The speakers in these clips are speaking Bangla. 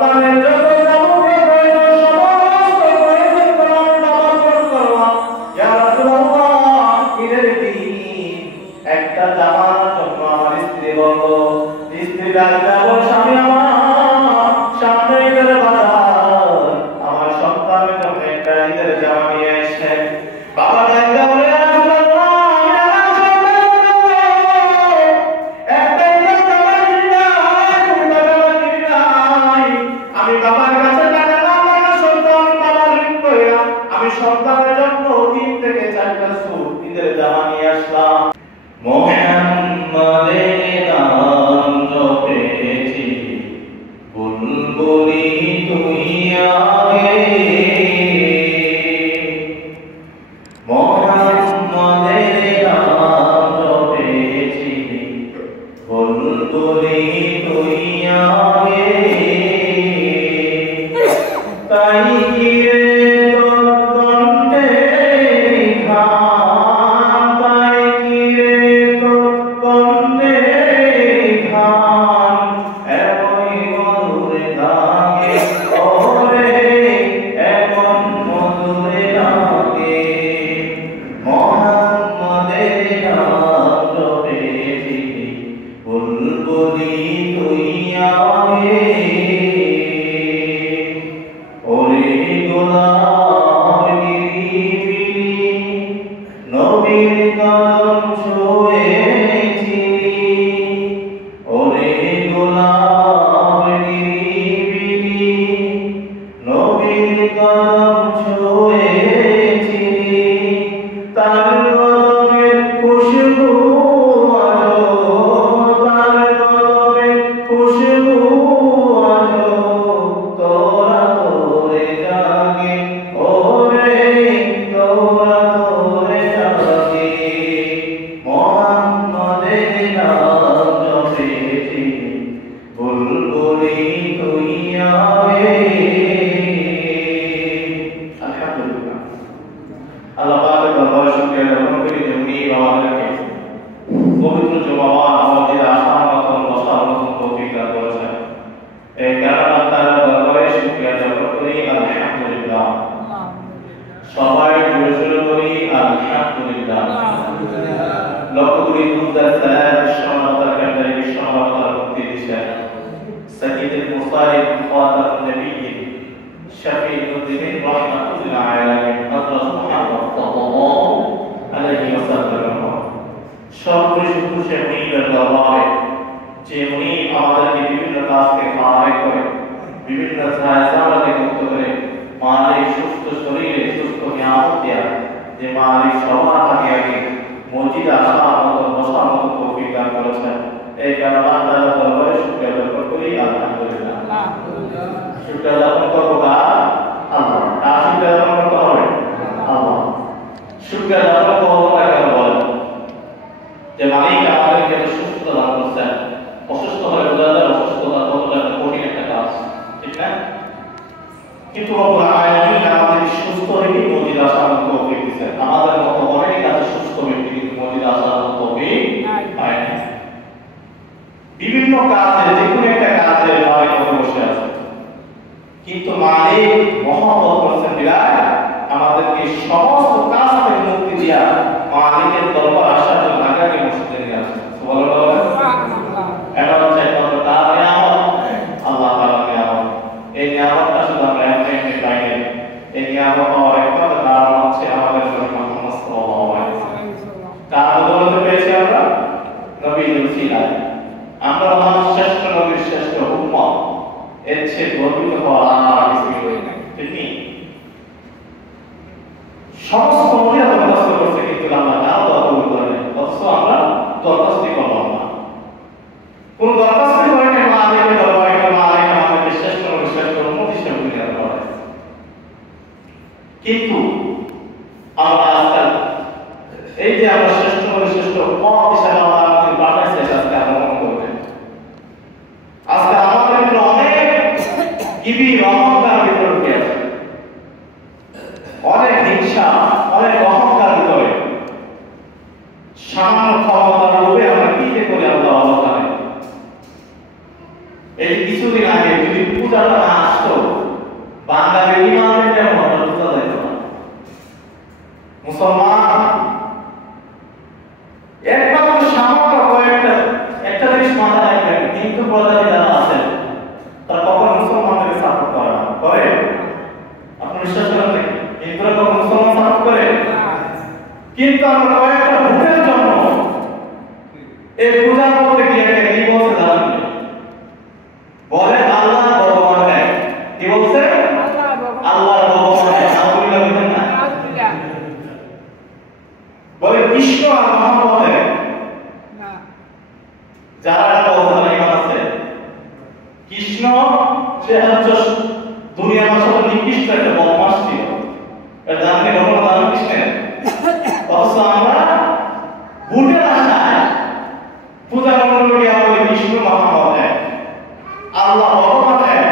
সন্তানের জন্য যাবতীয় প্রয়োজন সমস্ত প্রয়োজনগুলো আমি বাবা পূরণ করলাম। ইয়া রাসূলুল্লাহ, ঈদের দিন একটা জামার জন্য আমার স্ত্রী বলল, স্ত্রী ডাক্তার বল, স্বামী আমার সামনে ঈদের বাজার, আমার সন্তানের জন্য একটা ঈদের জামা নিয়ে এসে। বাবা ডাক্তার বলে, সন্তানের জন্য 3 থেকে 4টা স্যুট ঈদের জামা নিয়ে আসলাম। মুহাম্মাদের নাম জপেছি, বুলবুলি তুই আগে। মুহাম্মাদের নাম জপেছি, বুলবুলি তুই আগে। তাই কি বিভিন্ন কাজে, যে কোনো একটা কাজে মালিক বসে আছে, কিন্তু মালিক মহব্বত করছেন বিরাট আমাদেরকে সমস্ত কাজ থেকে মুক্তি দিয়া মালিকের দরবার আসার জন্য আগে মসজিদে নিয়ে আসছে। সুবহানাল্লাহ। এটা হচ্ছে কত তার নিয়ামত, আল্লাহ তাআলার নিয়ামত। এই নিয়ামতটা শুধু আমরা এমনি পাই না। এই নিয়ামত পাওয়ার একমাত্র কারণ হচ্ছে আমাদের নবী মুহাম্মদ সাল্লাল্লাহু আলাইহি ওয়াসাল্লাম। কার বদৌলতে পেয়েছি আমরা? নবীর উসিলায়। আমরা আমাদের শ্রেষ্ঠ নবীর শ্রেষ্ঠ উম্মত, এর চেয়ে গর্বিত হওয়ার আর কিছু নেই। ঠিক নেই? সমস্ত নবীরা দরখাস্ত করছে, কিন্তু আল্লাহ নাও কবুল করেন। অথচ আমরা দরখাস্ত করলাম না। কোন দরখাস্ত করে না, মালিকের দরবারে মালিক আমাদের শ্রেষ্ঠ নবীর শ্রেষ্ঠ উম্মত হিসেবে দুনিয়া করে। কিন্তু আমরা আজকাল এই যে আমরা শ্রেষ্ঠ নবীর শ্রেষ্ঠ উম্মত হিসেবে আল্লাহ আমাদের পাঠাইছে, আজকে আমরা মনে করবেন আজকে আমাদের ভিতরে অনেক গিবি অহংকার ভিতরে ঢুকে আছে, অনেক হিংসা, অনেক অহংকার ভিতরে। সামান্য ক্ষমতার লোভে আমরা কি যে করে আল্লাহ জানে। এই কিছুদিন আগে যদি পূজা রোজাটা না আসতো বাঙালির ইমানের কেমন রোজা যাইতো না। মুসলমান একমাত্র সামর্থ্য একটা জিনিস মাথায় রাখবেন, হিন্দু প্রজাতি যারা আছেন তারা কখনো মুসলমানদেরকে সাপোর্ট করে না। করে? আপনি বিশ্বাস করেন নাকি হিন্দুরা কখনো মুসলমান সাপোর্ট করে? কিন্তু আমরা কয়েকটা ভোটের জন্য এই পূজার মধ্যে গিয়ে একটা কি বলছে জানেন? বলে আল্লাহ ভগবান এক। কি বলছে? আল্লাহ ভগবান এক। আলহামদুলিল্লাহ বলেন না? বলে কৃষ্ণ আর মোহাম্মদ এক। যারা বলছে তারা ইমান আছে। কৃষ্ণ সে হচ্ছে দুনিয়ার মাঝে নিকৃষ্ট একটা বদমাশ ছিল। এটা জানতে কখনো জানেন কৃষ্ণের? অথচ আমরা ভোটের আশায় পূজা মণ্ডলে গিয়ে বলি কৃষ্ণ মোহাম্মদ এক, আল্লাহ ভগবান এক।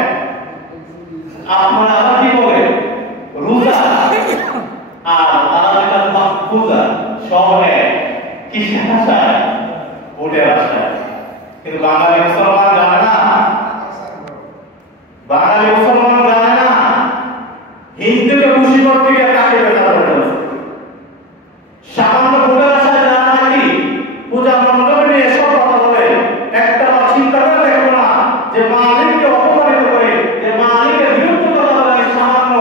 আপনারা আবার কি বলে রোজা আর তারা যেটা পূজা সব এক, কিসের আশায়? ভোটের আশায়। কিন্তু বাঙালি মুসলমান জানে না, বাঙালি মুসলমান জানে না হিন্দুকে খুশি করতে গিয়ে কাকে বেচা করতে হবে। সামান্য ভোটের আশায় যারা নাকি পূজা মণ্ডপে নিয়ে এসব কথা বলে, একটা চিন্তা করে দেখো না যে মালিককে অপমানিত করে, যে মালিকের বিরুদ্ধে কথা বলে সামান্য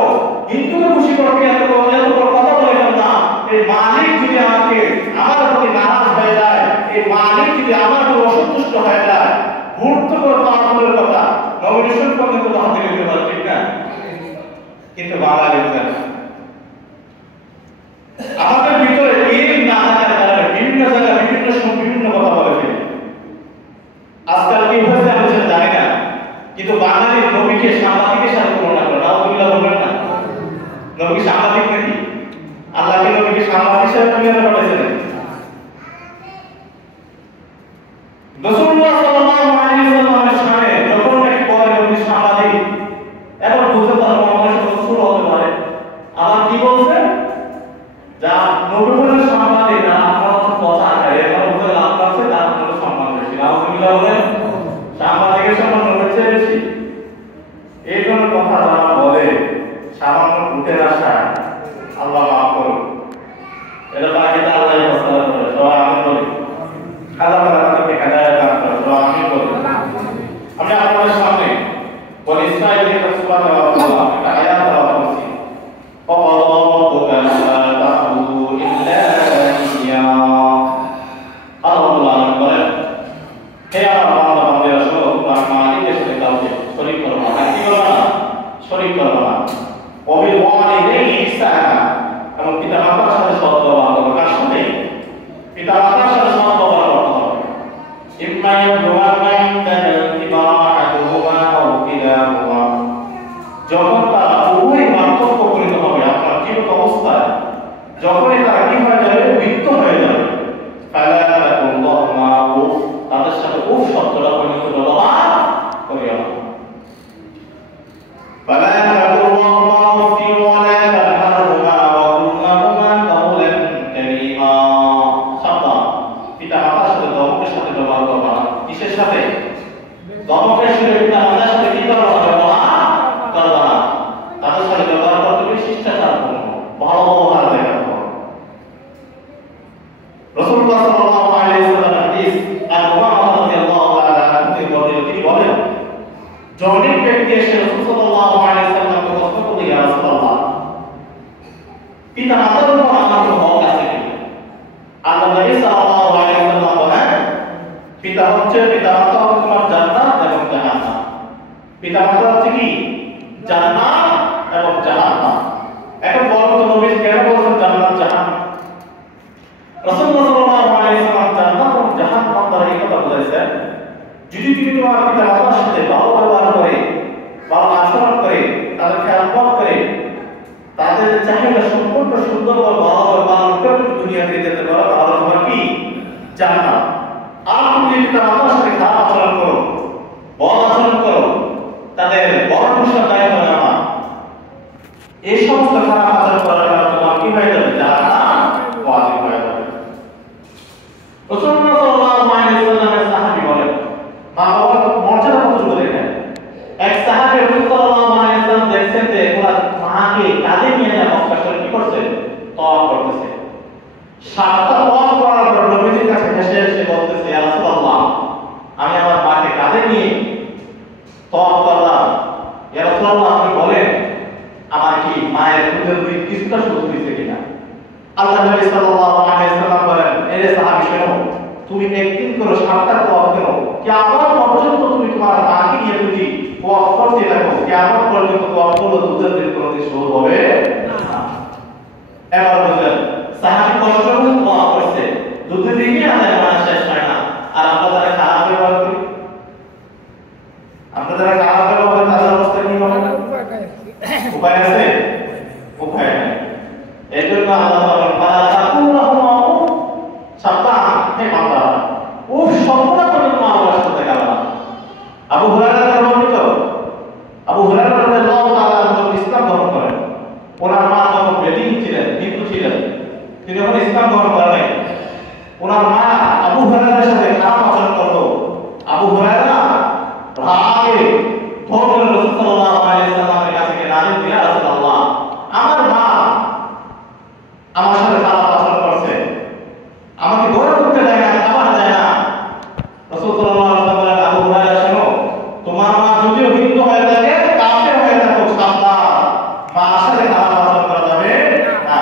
হিন্দুকে খুশি করতে এত কথা বলে না। এই মালিক যদি আমাকে আমার প্রতি নারাজ হয়ে যায়, এই মালিক যদি আমার প্রতি অসন্তুষ্ট হয়ে যায়, ভোট করে তার কথা নমিনেশন পর্যন্ত হাতে নিতে পারে, ঠিক না? কিন্তু বাঙালি আমাদের ভিতরে এই না থাকার কারণে বিভিন্ন জায়গায় বিভিন্ন সময় বিভিন্ন কথা বলে ফেলে। আজকাল কি হয়েছে আমি সেটা জানি না, কিন্তু বাঙালির নবীকে সাংবাদিকের সাথে তুলনা করে। আলহামদুলিল্লাহ বলবেন না? নবী সাংবাদিক নাকি? আল্লাহকে নবীকে সাংবাদিক হিসেবে তুলনা করেছিলেন। রাসূলুল্লাহ সাল্লাল্লাহু আলাইহি ওয়াসাল্লামের সামনে যখন নাকি বলে নবী সাংবাদিক, এখন বুঝতে পারবো আমাদের সাথে শুরু হতে পারে। আবার কি বলছে? যা নবী বলেন সাংবাদিক না আপনার কথা আগে এবার বলে লাভ আছে, তার আপনার সম্মান বেশি। আলহামদুলিল্লাহ বলেন সাংবাদিকের সম্মান নবীর চেয়ে বেশি। এই জন্য কথা যারা বলে সামান্য ভোটের আশায়, আল্লাহ মাফ করুন, এটা বাকি আল্লাহই ফয়সালা করে। সবাই আমি বলি আল্লাহ তাআলাকে হেদায়েত দান করে। সবাই আমি বলি। আমি আপনাদের সামনে বনি ইসরাঈলের সূরা আল্লাহ একটা আয়াত তেলাওয়াত করছি। যখন তারা উভয় বার্ধক্য পরিণত হবে, আপনার জীবিত অবস্থায় যখনই তারা কি হয়ে যাবে, মৃত হয়ে যাবে, তাদের সাথে উফ শব্দটা পরিণত ব্যবহার করিয়া পিতা মাতার সাথে দমকের সাথে ব্যবহার করবা না। কিসের সাথে? দমকের সাথে পিতা মাতার সাথে কি ব্যবহার করবা না। তাদের সাথে ব্যবহার করতে হবে শিষ্টাচার পূর্ণ, ভালো ব্যবহার দেখাবো। রাসূলুল্লাহ সাল্লাল্লাহু আলাইহি ওয়াসাল্লাম হাদিস আর উমামা রাদিয়াল্লাহু তাআলা আনহু তিনি বলেন, জনৈক ব্যক্তি এসে রাসূল সাল্লাল্লাহু আলাইহি ওয়াসাল্লামকে প্রশ্ন করলেন, ইয়া রাসূলুল্লাহ, পিতা মাতার উপর আমার কোনো হক আছে কি? আল্লাহ নবী সাল্লাল্লাহু আলাইহি ওয়াসাল্লাম বলেন, পিতা মাতা হচ্ছে তোমার জান্নাত এবং জাহান্নাম। পিতা মাতা হচ্ছে কি? জান্নাত এবং জাহান্নাম। এখন বলুন তো নবী কেন বলেছেন জান্নাত জাহান্নাম? রাসূলুল্লাহ সাল্লাল্লাহু আলাইহি ওয়াসাল্লাম জান্নাত এবং জাহান্নাম দ্বারা এই কথা বলেছেন, যদি তুমি তোমার পিতা মাতার সাথে ভালো ব্যবহার করে, ভালো আচরণ করে, তাদের খেয়াল করে, তাদের চাহিদা সম্পূর্ণ সুন্দর ভালো ব্যবহার করে দুনিয়াতে যেতে পারো, তাহলে তোমার কি? জান্নাত। আর তুমি পিতা মাতার সাথে খারাপ আচরণ করো, বদ আচরণ করো, তাদের বড় পোষার দায়িত্ব নেওয়া, এই সমস্ত খারাপ আচরণ করার কারণে তোমার কি হয়ে যাবে? জাহান্নাম ওয়াজিব হয়ে যাবে। রাসূলুল্লাহ সাল্লাল্লাহু আলাইহি ওয়াসাল্লামের সাহাবী বলেন, মা বাবার মর্যাদা কতটুকু দেখেন। এক সাহাবী কিছুটা সুযোগ দিয়েছে কিনা। আল্লাহ নবী সাল্লাল্লাহু আলাইহি ওয়াসাল্লাম বলেন, এই সাহাবী শোনো, তুমি একদিন করে 7টা ওয়াক করো, কিয়ামত পর্যন্ত তুমি তোমার মাকে নিয়ে যদি ওয়াক করতে থাকো, কিয়ামত পর্যন্ত ওয়াক করলে দুধের দিন কোনোদিন শুরু হবে না। এবার বুঝলেন সাহাবী কষ্ট করে ওয়াক করছে, দুধের দিনই আদায় করা শেষ হয় না। আর আমরা যারা খারাপ ব্যবহার করি, আমরা যারা খারাপ ব্যবহার করি তাদের অবস্থা কি হবে? উপায় আছে? উপায় নেই। এই জন্য আল্লাহ আবু হুরায়রা বর্ণিত, আবু হুরায়রা রাদিয়াল্লাহু তাআলা যখন ইসলাম গ্রহণ করেন, ওনার মা তখন বেদিন ছিলেন, হিন্দু ছিলেন, তিনি যখন ইসলাম গ্রহণ করেন, ওনার মা আবু হুরায়রার সাথে খারাপ আচরণ করতো। আবু হুরায়রা রাগে ধরে রাসূল সাল্লাল্লাহু আলাইহি ওয়াসাল্লামের কাছে গিয়ে নালিশ দিয়ে, ইয়া রাসূলুল্লাহ, আমার মা আমার সাথে খারাপ আচরণ করছে, আমাকে ঘরে ঢুকতে দেয় না, খাবার দেয় না। রাসূল সাল্লাল্লাহু আলাইহি ওয়াসাল্লাম বলেন, আবু হুরায়রা শোনো, তোমার মা যদিও হিন্দু হয়ে থাকে, কাফের হয়ে থাকে, সাবধান, মার সাথে খারাপ আচরণ করা যাবে না।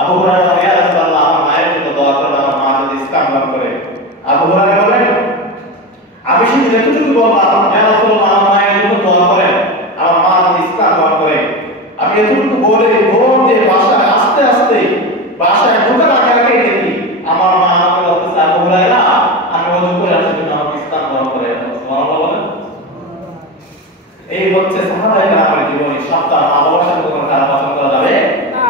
আবু হুরায়রা বলেন, ইয়া রাসূলুল্লাহ, আমার মায়ের জন্য দোয়া করুন, আমার মা যদি ইসলাম গ্রহণ করে। আবু হুরায়রা বলেন, আমি শুধু এতটুকু বললাম, ইয়া রাসূলুল্লাহ, আমার মায়ের জন্য দোয়া করেন, আমার মা যদি ইসলাম গ্রহণ করে। আমি এতটুকু বলে ভোর দিয়ে বাসায় আস্তে আস্তে বাসায় ঢোকার আগে আগে দেখি আমার মা আমাকে বলতেছে, আবু হুরায়রা, আমি ওযু করে আসছি, তুমি আমাকে ইসলাম গ্রহণ করে। সুবহানাল্লাহ বলেন। এই হচ্ছে সাহাবায়ে কেরামের জীবনী। সন্তান মা বাবার সাথে কোনো খারাপ আচরণ করা যাবে না।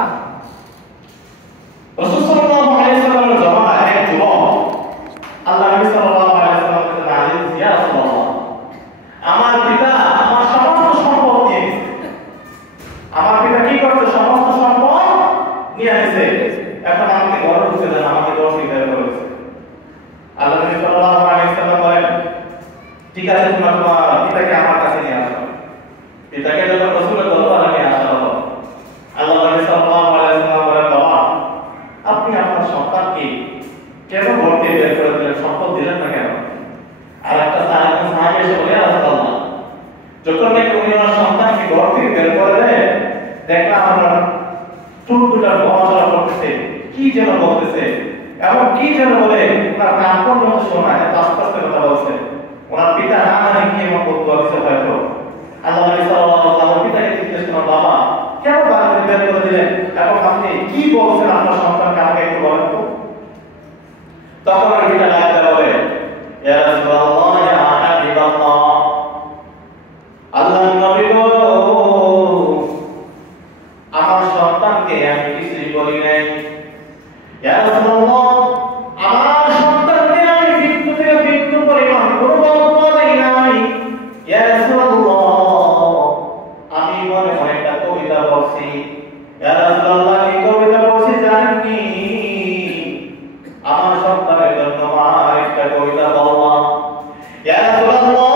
রাসূল সাল্লাল্লাহু আলাইহি ওয়াসাল্লামের জামানায় এক যুবক আল্লাহ নবী সাল্লাল্লাহু আলাইহি ওয়াসাল্লামের কাছে নালিশ দিয়ে, ইয়া রাসূলুল্লাহ, আমার পিতা আমার সমস্ত সম্পদ নিয়ে গেছে। আমার পিতা কি করছে? সমস্ত সম্পদ নিয়ে গেছে। এখন আমাকে ঘরে ঢুকতে দেন, আমাকে দশ দিন করেছে। আল্লাহ নবী সাল্লাল্লাহু আলাইহি ওয়াসাল্লাম বলেন, ঠিক আছে, তোমার পিতাকে আমার কাছে নিয়ে আসো। পিতাকে যখন রাসূলের দরবারে নিয়ে আসা হলো, আল্লাহ নবী সাল্লাল্লাহু আলাইহি ওয়াসাল্লাম বলেন, বাবা, আপনি আপনার সন্তানকে কেন ঘর থেকে বের করে দিলেন? সম্পদ দিলেন না কেন? আর একটা সাহাবী এসে বলে, ইয়া রাসূলুল্লাহ, যখন নাকি উনি ওনার সন্তানকে ঘর থেকে বের করে দেয়, দেখলাম আমরা টুকটুকার নড়াচড়া করতেছে, কি যেন বলতেছে, এমন কি যেন বলে তার কান পর্যন্ত শোনায়, আস্তে আস্তে কথা বলছে। ওনার পিতা না জানে কি এমন করতে হচ্ছে হয়তো। আল্লাহ নবী সাল্লাল্লাহু আলাইহি ওয়াসাল্লাম পিতাকে জিজ্ঞেস করলেন, বাবা, কেন বাড়িতে বের করে দিলেন? এবং আপনি কি বলছেন আপনার সন্তানকে, আমাকে একটু বলেন তো। তখন ওই পিতা ডাকতে বলে, ইয়া রাসূলুল্লাহ, ইয়া হাবিবাল্লাহ, আল্লাহর নবী গো, আমার সন্তানকে আমি কিছুই বলি নাই। ইয়া রাসূলুল্লাহ, আমার সন্তানকে আমি মৃত্যু থেকে মৃত্যু পরিমাণ কোনো বদলা দেই নাই। ইয়া রাসূলুল্লাহ, আমি মনে মনে একটা কবিতা পড়ছি। ইয়া রাসূলুল্লাহ, এই কবিতা পড়ছি জানেননি? আমার সন্তানের জন্য আমার একটা কবিতা বললাম। ইয়া রাসূলুল্লাহ,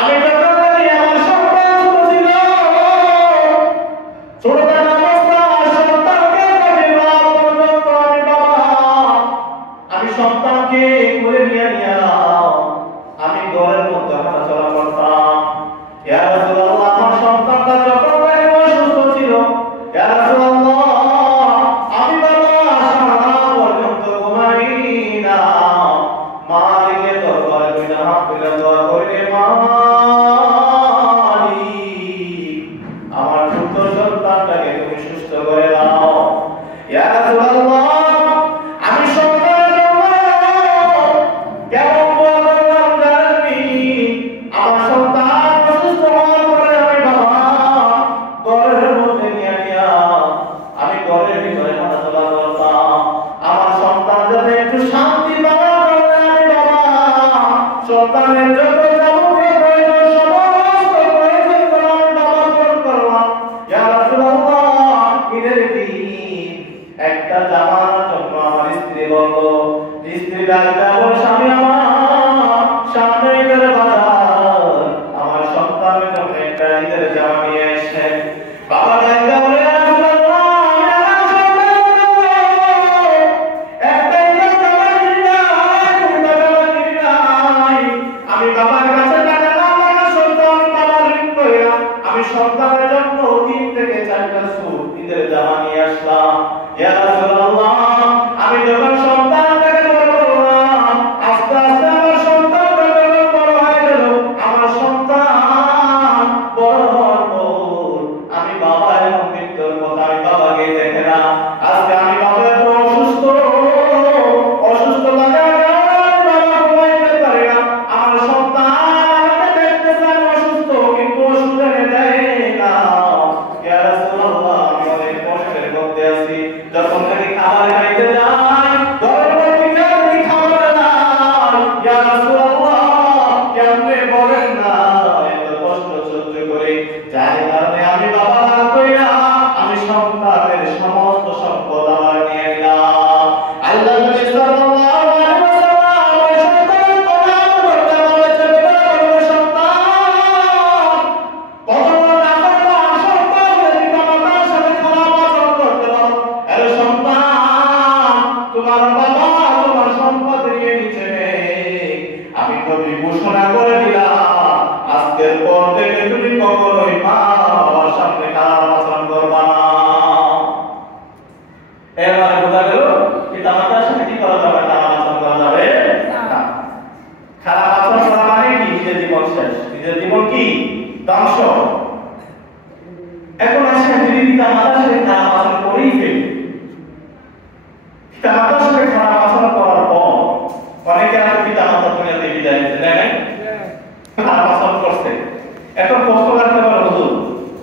আমি যখন বলি আমার সন্তান ছোট ছিল, ছোটবেলা অবস্থায় সন্তানকে পরিবার পর্যন্ত আমি বাবা, আমি সন্তানকে কোলে নিয়ে আমি ঘরের মধ্যে হাঁটাচলা করতাম। ইয়া রাসূলুল্লাহ, আমার সন্তানটা যখন অসুস্থ ছিল, ইয়া রাসূলুল্লাহ, আমি বাবা সারা পর্যন্ত ঘুমাই না, মালিকের দরবারে দুইটা হাত তুলে দোয়া করি, মালিক, আমার ছোট সন্তানটাকে তুমি সুস্থ করে দাও। ইয়া রাসূলুল্লাহ, আমি সন্তানের জন্য কেমন দোয়া করলাম জানেননি? আমার সন্তান অসুস্থ হওয়ার পরে আমি বাবা ঘরের মধ্যে নিয়ে আমি ঘরের ভিতরে হাঁটাচলা করতাম। আমার সন্তান যাতে একটু শান্তি পাওয়ার জন্য আমি বাবা সন্তানের যত যাবতীয় প্রয়োজন সমস্ত প্রয়োজনগুলো আমি বাবা পূরণ করলাম। ইয়া রাসূলুল্লাহ, ঈদের দিন একটা জামার জন্য আমার স্ত্রী বলল, স্ত্রী ডাকতে বলে, স্বামী আমার সামনে ঈদের বাজার, আমার সন্তানের জন্য একটা ঈদের জামা নিয়ে এসে। বাবা ডাকতে বলে, রাসূলুল্লাহ, আমি আমার সন্তানের জন্য একটা ঈদের জামা কিনি নাই, তুমি টাকা কিনি নাই। আমি বাবার কাছে টাকা না পাওয়া সন্তান বাবার ঋণ কইরা আমি সন্তানের জন্য 3 থেকে 4টা স্যুট ঈদের ঈদের জামা নিয়ে আসলাম। ইয়া রাসূলুল্লাহ, আমি যখন সন্তানটাকে বড় করলাম, আস্তে আস্তে আমার সন্তানটা যখন বড় হয়ে গেল, আমার সন্তান বড় হওয়ার পর আমি বাবা এবং মৃত্যুর কথা আমি বাবাকে দেখে না। আজকে আমি বাবা এত অসুস্থ লাগার কারণে বাবা ঘুমাইতে পারি না। আমার সন্তান আমাকে দেখতেছে আমি অসুস্থ, কিন্তু ওষুধ এনে দেয় না। ইয়া রাসূলুল্লাহ, আমি অনেক কষ্টের মধ্যে আছি। যখন থেকে খাবার খাইতে যাই, ঘরের মধ্যে গিয়ে খাবার নাই। ইয়া রাসূলুল্লাহ, কেমনে বলেন না, এত কষ্ট সহ্য করে যার কারণে আমি বাবা না কইরা আমি সন্তানের সমস্ত সম্পদ আমার নিয়ে নিলাম। আল্লাহ নবী সাল্লাল্লাহু আলাইহি ওয়াসাল্লাম ওই সন্তানের কথা বলতে বলেছেন, সন্তান কখনো না করবা, সন্তানের পিতামাতার সাথে খারাপ আচরণ করতে পারো। আরে সন্তান, তোমার বাবা তোমার সম্পদ নিয়ে নিচ্ছে, আমি নবী ঘোষণা করে দিলাম, আজকের পর থেকে তুমি কখনোই মা বাবার সামনে খারাপ আচরণ করবা না। এবারে বোঝা গেল পিতামাতার সাথে কি করা যাবে, খারাপ আচরণ করা যাবে না। খারাপ আচরণ করা মানে কি? নিজের জীবন শেষ, নিজের জীবন কি ধ্বংস। এখন আসেন, যদি পিতামাতার সাথে খারাপ আচরণ করেই ফেলি, পিতামাতার সাথে খারাপ আচরণ করার পর অনেকে আছে পিতামাতা দুনিয়াতে বিদায় নিতে দেয় নাই, খারাপ আচরণ করছে। এখন কষ্ট করতে পারে, হুজুর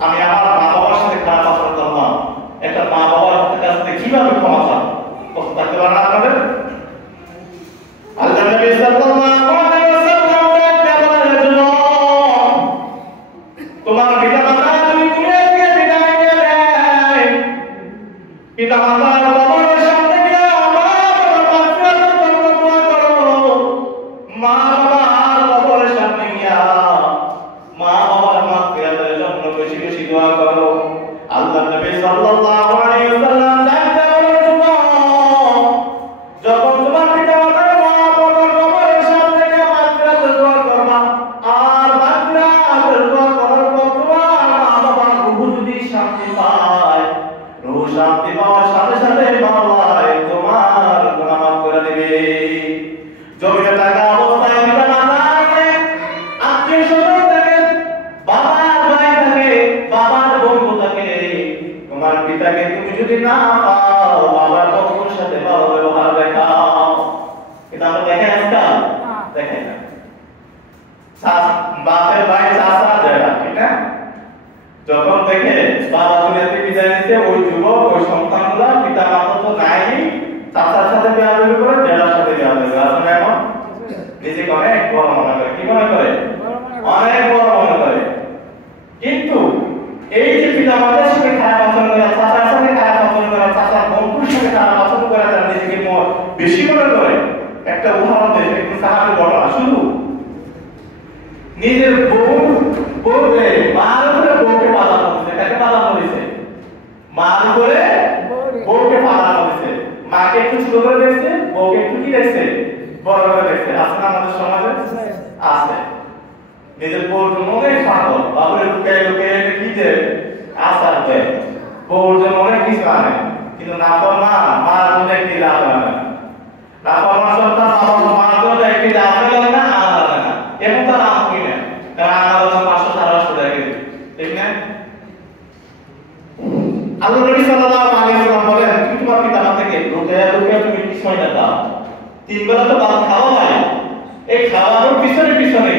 আমি আমার মা বাবার সাথে খারাপ আচরণ করলাম, একটা মা বাবার কাছ থেকে কিভাবে ক্ষমা চাবো? কষ্ট থাকতে পারে না আপনাদের? আল্লাহ নবী সাল্লাল্লাহু আলাইহি ওয়াসাল্লাম বলেন, তোমার পিতামাতা তুমি দুনিয়া থেকে বিদায় নিয়ে নেয়, পিতামাতার কবরের সামনে গিয়ে মা বাবার মাগফিরাতের জন্য দোয়া করো। মা বাবার কবরের সামনে গিয়ে মা বাবার মাগফিরাতের জন্য বেশি বেশি দোয়া করো। আল্লাহ নবী সাল্লাল্লাহু আলাইহি ওয়াসাল্লাম যখন তোমার পিতামাতার মা বাবার কবরের সামনে গিয়ে মাগফিরাতের দোয়া করবা, আর মাগফিরাতের দোয়া করার পর তোমার মা বাবার রূহ যদি শান্তি পায়, রূহ শান্তি পাওয়ার সাথে সাথে আল্লাহ তোমার গুনাহ মাফ করে দিবে। জমিনে থাকা অবস্থায় পিতামাতাকে আত্মীয়-স্বজন থাকে, বাবার ভাই থাকে, বাবার বন্ধু থাকে, তোমার পিতাকে তুমি যদি না পাও, বাবার বন্ধুর সাথে ভালো ব্যবহার দেখাও। কিন্তু আমরা দেখে আজকাল দেখে না, বাপের ভাই চাচা যারা, ঠিক না? যখন দেখে বাবা দুনিয়াতে বিদায় নিতে, ওই যুবক ওই সন্তানগুলা পিতা মাতা তো নাই, চাচার সাথে বেয়াদবি করে, জেলার সাথে বেয়াদবি করে। আসলে এখন নিজেকে অনেক বড় মনে করে। কি মনে করে? অনেক বড় মনে করে। কিন্তু এই যে পিতা মাতার সাথে খারাপ আচরণ করে, চাচার সাথে খারাপ আচরণ করে, চাচার বন্ধুর সাথে খারাপ আচরণ করে, তারা নিজেকে বেশি মনে করে। একটা উদাহরণ দেয়, একটু সাহায্য ঘটনা। শুধু নিজের বউকে মার উপরে বউকে পালানো হয়েছে, তাকে পালানো হয়েছে, মার উপরে বউকে পালানো হয়েছে। মাকে একটু ছোট করে দেখছে, বউকে একটু কি দেখছে, বড় করে দেখছে। আছে না আমাদের সমাজে? আছে। নিজের বউর জন্য অনেক পাগল, বাবুরে লুকায় লুকায় কি যে আচার দেয়, বউর জন্য অনেক কিছু আনে, কিন্তু না পারমা মার জন্য একটি লাভ হয় না, না পারমা সন্তান মার জন্য একটি লাভ হয় না, আলাদা হয় না। এখন তার নাম কি না, কারণ আলাদা 500-700 টাকা কেজি, ঠিক না? আল্লাহ নবী সাল্লাল্লাহু আলাইহি ওয়াসাল্লাম বলেন, তুমি তোমার পিতামাতাকে লুকায়া লুকায়া তুমি কিছু না দাও। 3 বেলা তো ভাত খাওয়া হয়, এই খাওয়ানোর পিছনে পিছনে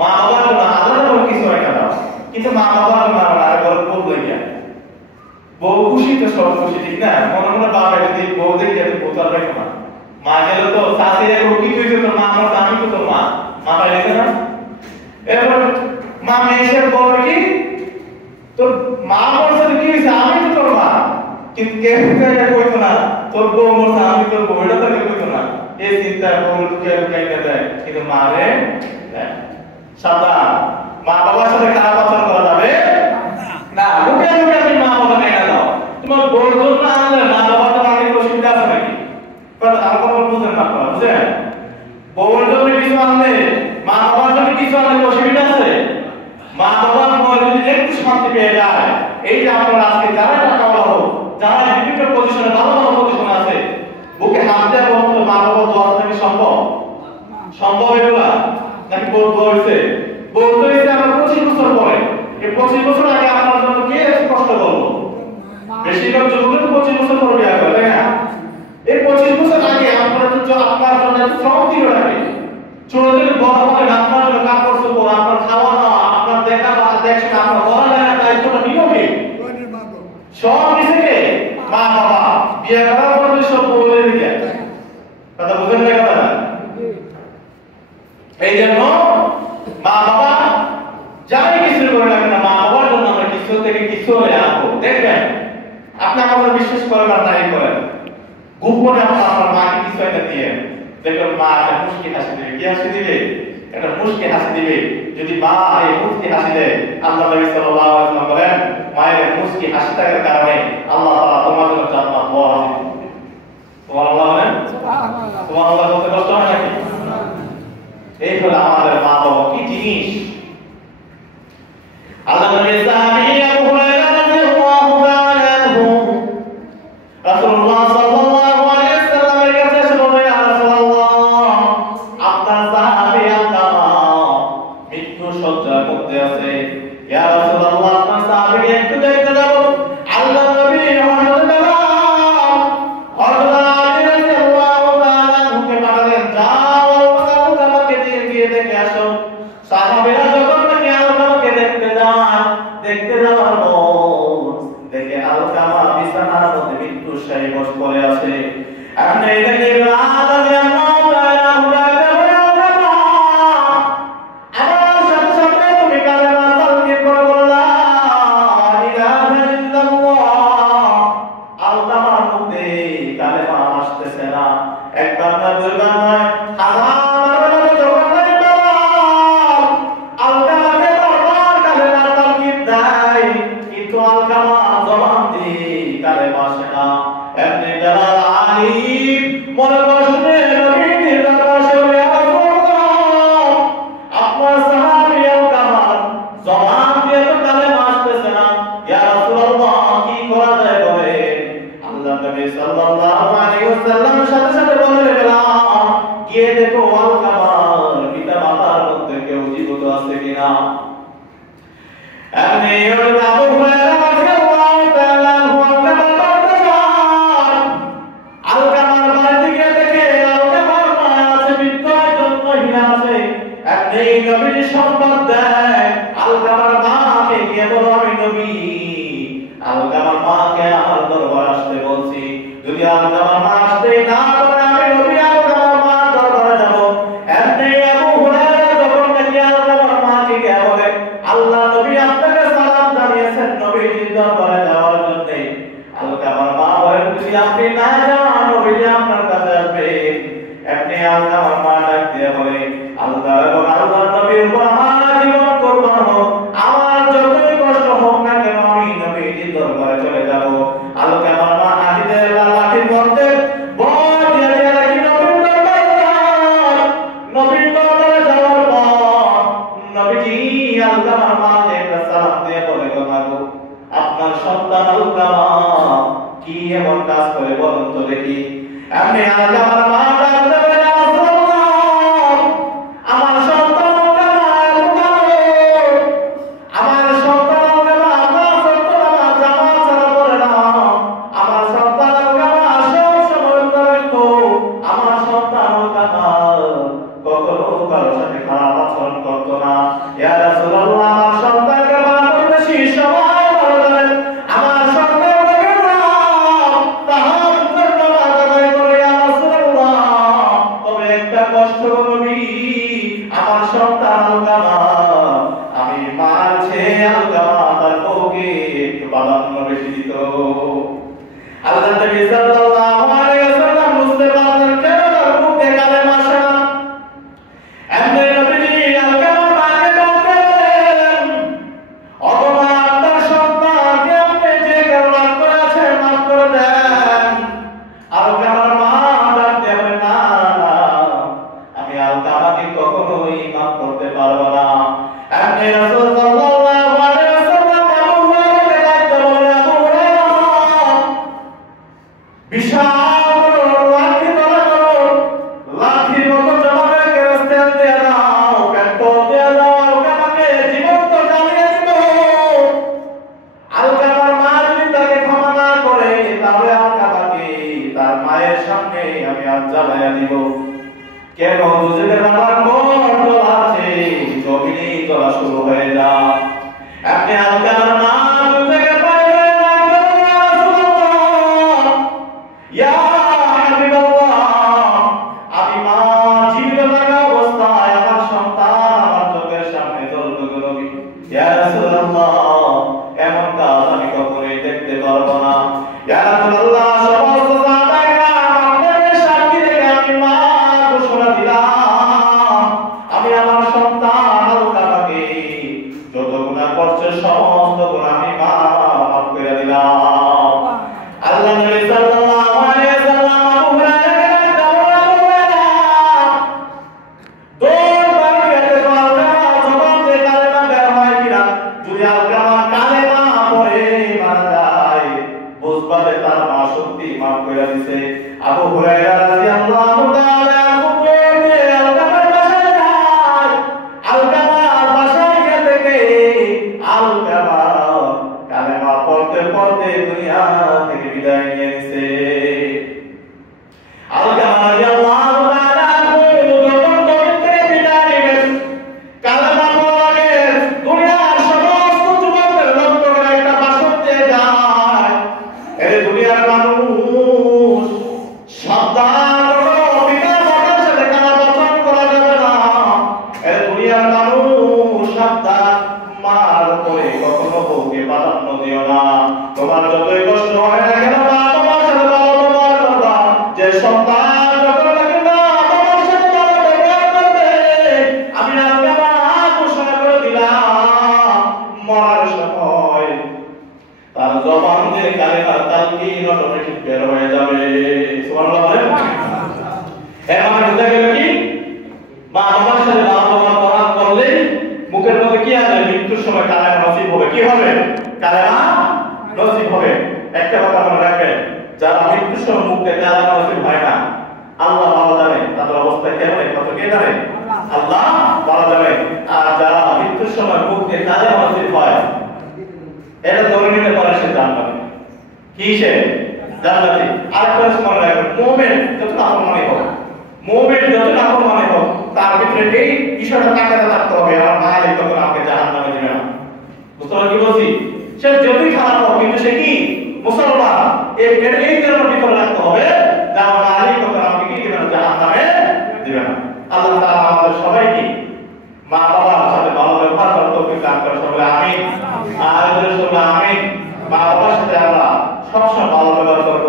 মা বাবার জন্য আলাদা করে কিছু একটা দাও। কিন্তু মা বাবার জন্য আর বড় বউ লইয়া, বউ খুশি তো সব খুশি, ঠিক না? মনে মনে বাবা যদি বউ দেখে বোতল রাখো না, মা গেল তো শাশুড়ি এখন কি কইছো, তোর মা আমার আমি তো তোর মা, মা পাইছে না? এরপর মা মেয়ের বউ কি তোর মা বলছে কি হইছে, আমি তো তোর মা, কিন্তু কেউ কেউ কইতো না তোর বউ বলছে আমি তোর বউ, এটা তো কেউ কইতো না। এই চিন্তা বউ কেউ কেউ দেয়, কিন্তু মা রে সাবধান, মা বাবার সাথে খারাপ আচরণ করা যাবে না। লুকিয়ে লুকিয়ে তুমি মা বাবা মেনে নাও। তোমার বউর জন্য আনলে মা বাবা তো অনেক অসুবিধা আছে নাকি? আমার বুঝেন না আপনারা, বুঝেন? বউর জন্য কিছু আনলে, মা বাবার জন্য কিছু আনলে অসুবিধা আছে? মা বাবার যদি একটু শান্তি পেয়ে যায়। এই যে আপনারা আজকে যারা টাকা বলো, যারা বিভিন্ন পজিশনে ভালো ভালো পজিশনে আছে, বুকে হাত দেওয়া বলতে মা বাবা দোয়া নাকি সম্ভব? সম্ভব এগুলা নাকি বলতে হয়েছে? বলতে হয়েছে আমার 25 বছর পরে। এই 25 বছর আগে আপনার জন্য কে কষ্ট করলো? বেশিরভাগ যুবকরা তো 25 বছর পরে বিয়ে করে, তাই না? এই 25 বছর আগে আপনার জন্য শ্রম দিল নাকি? ছোট থেকে বড় হলে আপনার জন্য কাপড় চোপড়, আপনার খাওয়া দাওয়া, আপনার দেখা বা দেখছেন, আপনার পড়ালেখার দায়িত্বটা নিল কে? সব নিজেকে মা বাবা। বিয়ে করার পর সব বলে দিয়ে কথা বুঝেন না কথা? এই জন্য মা বাবা যাই কিছু করে না কেন, মা বাবার জন্য আমরা কিছু থেকে কিছু হলে আনবো। দেখবেন আপনি আমাদের বিশ্বাস করেন আর নাই করেন, গোপনে আপনার মাকে কিছু একটা দিয়ে দেখবেন মা একটা মুশকি হাসি দিবে। কি হাসি দিবে? একটা মুশকি হাসি দিবে। যদি মা এই মুশকি হাসি দেয়, আল্লাহ নবী সাল্লাল্লাহু আলাইহি ওয়াসাল্লাম বলেন, মায়ের মুশকি হাসিটার কারণে আল্লাহ তাআলা তোমার জন্য জান্নাত ওয়াদা দিবেন। সুবহানাল্লাহ বলেন। সুবহানাল্লাহ বলতে কষ্ট হয় নাকি? এই হলো আমাদের মা বাবা, কি জিনিস। আল্লাহ নবী সাহাবী আবু হুরায়রা রাদিয়াল্লাহু তাআলা আনহু রাসূলুল্লাহ সাল্লাল্লাহু আলাইহি ওয়াসাল্লামের কাছে এসে বললেন, ইয়া রাসূলুল্লাহ, আপনার সাহাবী আল্লামা মৃত্যু শয্যার মধ্যে আছে। ইয়া রাসূলুল্লাহ, আপনার সাহাবীকে একটু দেখতে যাব। আল্লাহ নবী হযরত রাদিয়াল্লাহু তাআলা আনহুকে পাঠালেন, যাও আল্লাহকে দিয়ে দেখে আসো। সাহাবীরা যখন নাকি আল্লাহকে দেখতে যান, দেখতে যাওয়ার পর দেখে আলকামা বিছানার মধ্যে মৃত্যুশায়ী বসে পড়ে আছে। আপনি দেখে কখনোই মাফ করতে পারবো না। আপনি রাসূল সাল্লাল্লাহু আলাইহি ওয়াসাল্লাম বানাইয়া দিব। কেন দুজনের আমার মন আছে জমিনে চলা শুরু হয়ে যায়। আপনি আজকে আমার নাম থেকে পাইলে ইয়া হাবিবাল্লাহ, আমি মা জীবিত থাকা অবস্থায় আমার সন্তান আমার চোখের সামনে জ্বলবে নবী। ইয়া রাসূলুল্লাহ, এমন কাজ আমি কখনোই দেখতে পারবো না। ইয়া রাসূলুল্লাহ, সমস্ত সাহাবায়ে আপনাদের সাক্ষী রেখে আমি মা ঘোষণা দিলাম, আমি আমার সন্তান আলকামাকে যত গুনাহ করছে সমস্ত গুনাহ আমি মাফ করে দিলাম। আল্লাহ নবী সাল্লাল্লাহু আলাইহি ওয়াসাল্লাম আবু হুরায়রাকে দাওয়াত দৌড় বাড়িতে মারা জবান দিয়ে কালেমা বের হয় কিনা, যদি আলকামা কালেমা পড়ে মারা যায় বুঝবাতে তার মা সত্যি মাফ করে দিয়েছে। আবু হুরায়রা রাদিয়াল্লাহু তাআলা আলকামার বাসায় যায়। আলকামার বাসায় গিয়ে দেখে আলকামা কালেমা পড়তে পড়তে দুনিয়া থেকে বিদায় নিয়ে নিছে। আলকামা রাদিয়াল্লাহু তাআলা যখন জমিন থেকে বিদায় নেবেন, কালেমা পড়ার আগে দুনিয়ার সমস্ত যুবকদের লক্ষ্য করে একটা ভাষণ দিয়ে যায়, এই দুনিয়ার মানুষ সাবধান করো, বিনা বাধার সাথে কানা বচন করা যাবে না। এই দুনিয়ার মানুষ সাবধান, মার করে কখনো বউকে প্রাধান্য দিও না। তোমার যতই কষ্ট হয় না কেন মা তোমার সাথে ভালো ব্যবহার করবা, যে সন্তান যত লাগে না তোমার সাথে ভালো ব্যবহার করবে, আমি আজকে আমার ঘোষণা করে দিলাম মরার সময় তার জবান দিয়ে কালেমার তালকিন অটোমেটিক বের হয়ে যাবে। সুবহানাল্লাহ বলেন। এখন বুঝা গেল কি মা বাবার সাথে ভালো ব্যবহার করার করলে মুখের মধ্যে কি আসবে, মৃত্যুর সময় কালেমা নসিব হবে। কি হবে? কালেমা নসিব হবে। একটা কথা মনে রাখবেন, যারা মৃত্যুর সময় মুখ দিয়ে কালেমা নসিব হয় না, আল্লাহ ভালো জানে তাদের অবস্থা কেমন, কত কে জানে? আল্লাহ ভালো জানে। আর যারা মৃত্যুর সময় মুখ দিয়ে কালেমা নসিব হয়, এটা ধরে নিতে পারে সে জান্নাতি। কি সে? জান্নাতি। আরেকটা মনে রাখবেন, মুমিন যত নাফরমানি হোক, মুমিন যত নাফরমানি হোক, তার ভিতরে এই বিষয়টা তাকাতে থাকতে হবে, আমার মালিক তখন আমাকে জাহান্নামে দিবে না। বুঝতে পারছি কি বলছি? সে যতই খারাপ হোক, কিন্তু সে কি মুসলমান, এই জন্য ভিতরে রাখতে হবে যে আমার মালিক তখন আমাকে কি দিবে না, জাহান্নামে দিবে না। আল্লাহ তাআলা আমাদের সবাইকে মা বাবার সাথে ভালো ব্যবহার করার তৌফিক দান করে। সকলে আমিন। আর সকলে আমিন। মা বাবার সাথে আমরা সবসময় ভালো ব্যবহার করব।